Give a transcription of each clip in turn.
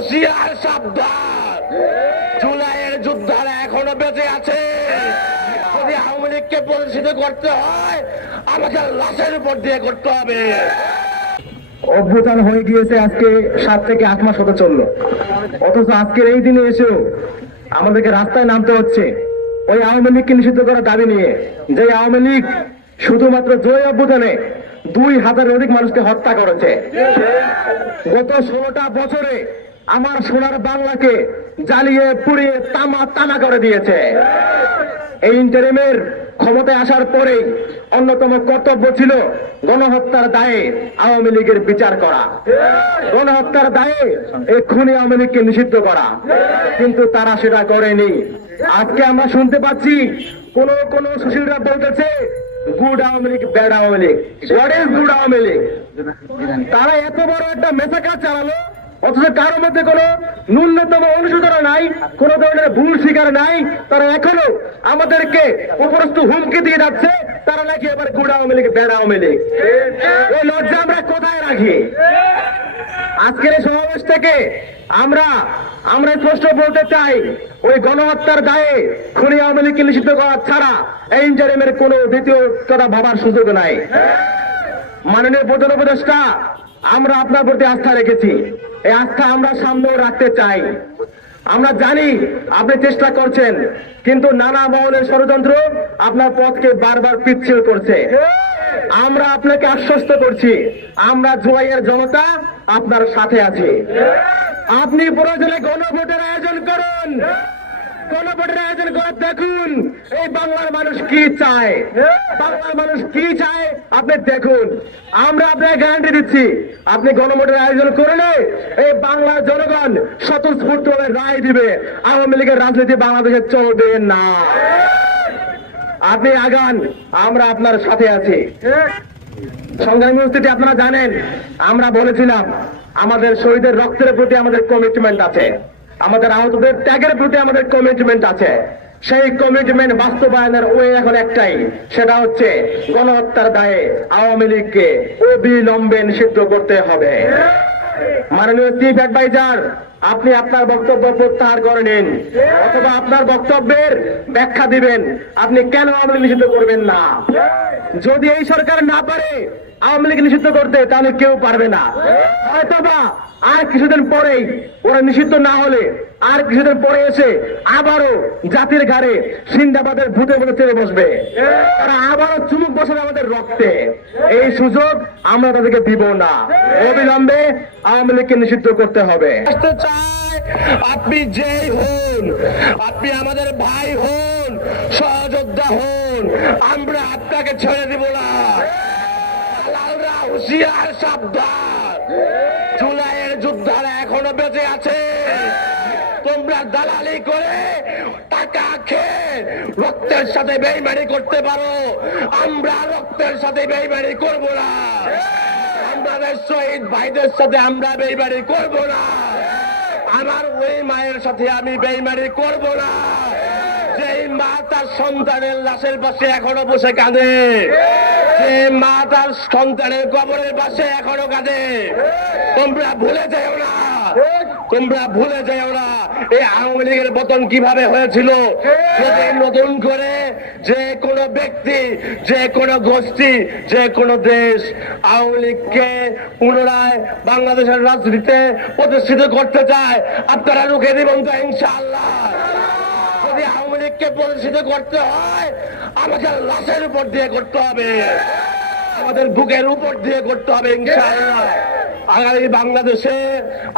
হুশিয়ার সাবধান। জুলাইয়ের যোদ্ধারা এখনও বেঁচে আছে। যদি আওয়ামী লীগকে করতে হয়, আমাকে লাশের উপর দিয়ে করতে হবে। অভ্যুত্থান হয়ে গিয়েছে আজকে সাত থেকে আট মাস হতে চলল। অথচ আজকের এই দিনে এসেও আমাদেরকে রাস্তায় নামতে হচ্ছে। ওই আওয়ামী লীগকে নিষিদ্ধ করার দাবি নিয়ে যে আওয়ামী লীগ শুধুমাত্র জয় অভ্যুত্থানে দুই হাজারের অধিক মানুষকে হত্যা করেছে। গত ষোলোটা বছরে আমার সোনার বাংলাকে জ্বালিয়ে, পুড়িয়ে, তামা তামা করে দিয়েছে। এই ইন্টারিমের ক্ষমতায় আসার পরেই অন্যতম কর্তব্য ছিল গণহত্যার দায়ে আওয়ামী লীগের বিচার করা। গণহত্যার দায়ে এই খুনি আওয়ামী লীগকে নিষিদ্ধ করা। কিন্তু তারা সেটা করেনি। আজকে আমরা শুনতে পাচ্ছি, কোন কোন সুশীলরা বলতেছে, good Awami League, bad Awami League. Good Awami League? তারা এত বড় একটা মেসাকার চালালো। অথচ কারও মধ্যে কোনো ন্যূনতম অনুশোচনা নাই কোন ধরনের ভুল স্বীকার নাই। তারা এখনও আমাদেরকে উপরস্থ হুমকি দিয়ে যাচ্ছে তারা নাকি এবার গুড আওয়ামী লীগ ব্যাড আওয়ামী লীগ। এই লজ্জা আমরা কোথায় রাখি? আজকের এই সমাবেশ থেকে আমরা আমরা স্পষ্ট বলতে চাই ওই গণহত্যার দায়ে খুনি আওয়ামী লীগকে নিষিদ্ধ করা ছাড়া এই ইন্টারিমের কোনো দ্বিতীয় কথা ভাবার সুযোগ নাই। মাননীয় প্রধান উপদেষ্টা আমরা আপনার প্রতি আস্থা রেখেছি। এই আস্থা আমরা সামনে রাখতে চাই। আমরা জানি আপনি চেষ্টা করছেন, কিন্তু নানা মহলের ষড়যন্ত্র আপনার পথকে বারবার পিচ্ছিল করছে। আমরা আপনাকে আশ্বস্ত করছি, আমরা জুয়াইয়ের জনতা আপনার সাথে আছি। আপনি প্রয়োজনে গণভোটের আয়োজন করুন। গণভোটের আয়োজন করে দেখুন। এই বাংলার মানুষ কি চায়? বাংলার মানুষ কি চায়? আপনি দেখুন। আমরা আপনাকে গ্যারান্টি দিচ্ছি, আপনি গণভোটের আয়োজন করলে এই বাংলার জনগণ স্বতঃস্ফূর্ত রায় দিবে। আওয়ামী লীগের রাজনীতি বাংলাদেশে চলবে না। আপনি আগান, আমরা আপনার সাথে আছি। সংগ্রামী উপস্থিতি আপনারা জানেন, আমরা বলেছিলাম, আমাদের শহীদের রক্তের প্রতি আমাদের কমিটমেন্ট আছে। আমাদের আহতদের ত্যাগের প্রতি আমাদের কমিটমেন্ট আছে। সেই কমিটমেন্ট বাস্তবায়নের ওয়ে এখন একটাই, সেটা হচ্ছে গণহত্যার দায়ে আওয়ামী লীগকে অবিলম্বে নিষিদ্ধ করতে হবে। মাননীয় চিফ অ্যাডভাইজার আপনি আপনার বক্তব্য প্রত্যাহার করে নিন। অথবা আপনার বক্তব্যের ব্যাখ্যা দিবেন। আপনি কেন আওয়ামী নিষিদ্ধ করবেন না? যদি এই সরকার না পারে, আওয়ামী লীগ নিষিদ্ধ করতে, তাহলে কেউ পারবে না। হয়তো বা আর কিছুদিন পরেই ওরা নিষিদ্ধ না হলে আর কিছুদিন পরে এসে আবারও জাতির ঘাড়ে সিন্দাবাদের ভূতে ভূতে চেপে বসবে। তারা আবারও চুমুক বসাবে আমাদের রক্তে। এই সুযোগ আমরা তাদেরকে দিব না। অবিলম্বে আওয়ামী লীগকে নিষিদ্ধ করতে হবে। আসতে আপনি যেই হন, আপনি আমাদের ভাই হন, সহযোদ্ধা হন, আমরা আপনাকে ছেড়ে দিব না। হুশিয়ার সাবধান। জুলাইয়ের যোদ্ধারা এখনও বেঁচে আছে। তোমরা দালালি করে টাকা খেয়ে রক্তের সাথে বেইমানি করতে পারো। আমরা রক্তের সাথে বেইমানি করব না। আমাদের শহীদ ভাইদের সাথে আমরা বেইমানি করব না। আমার ওই মায়ের সাথে আমি বেইমানি করব না। যেই মা তার সন্তানের লাশের পাশে এখনও বসে কাঁদে। যে মা তার সন্তানের কবরের পাশে এখনও কাঁদে। তোমরা ভুলে যাও না। তোমরা ভুলে যাও না, এই আওয়ামী লীগের পতন কীভাবে হয়েছিল? নতুন করে যে কোনো ব্যক্তি, যে কোনো গোষ্ঠী, যে কোনো দেশ আওয়ামী লীগকে পুনরায় বাংলাদেশের রাজনীতিতে প্রতিষ্ঠিত করতে চায়, আপনারা রুখে দিবেন তো ইনশাআল্লাহ। যদি আওয়ামী লীগকে প্রতিষ্ঠিত করতে হয় আমাকে লাশের উপর দিয়ে করতে হবে। আমাদের বুকের উপর দিয়ে করতে হবে ইনশাআল্লাহ। আগামী বাংলাদেশে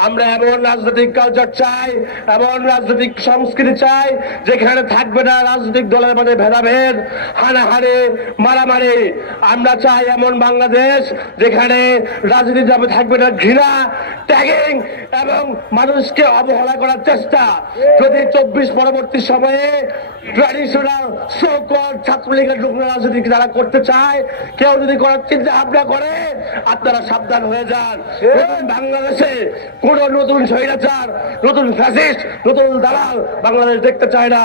আমরা এমন রাজনৈতিক কালচার চাই, এমন রাজনৈতিক সংস্কৃতি চাই, যেখানে থাকবে না রাজনৈতিক দলের মধ্যে ভেদাভেদ, হানাহানি, মারামারি। আমরা চাই এমন বাংলাদেশ যেখানে রাজনীতি যাবে থাকবে না ঘৃণা ট্যাগিং এবং মানুষকে অবহেলা করার চেষ্টা। যদি চব্বিশ পরবর্তী সময়ে ট্র্যাডিশনাল সকল ছাত্রলীগের যুগ্ম রাজনীতি যারা করতে চায়, কেউ যদি করার চিন্তা ভাবনা করে, আপনারা সাবধান হয়ে যান। বাংলাদেশে কোন নতুন স্বৈরাচার নতুন ফ্যাসিস্ট নতুন দালাল বাংলাদেশ দেখতে চায় না।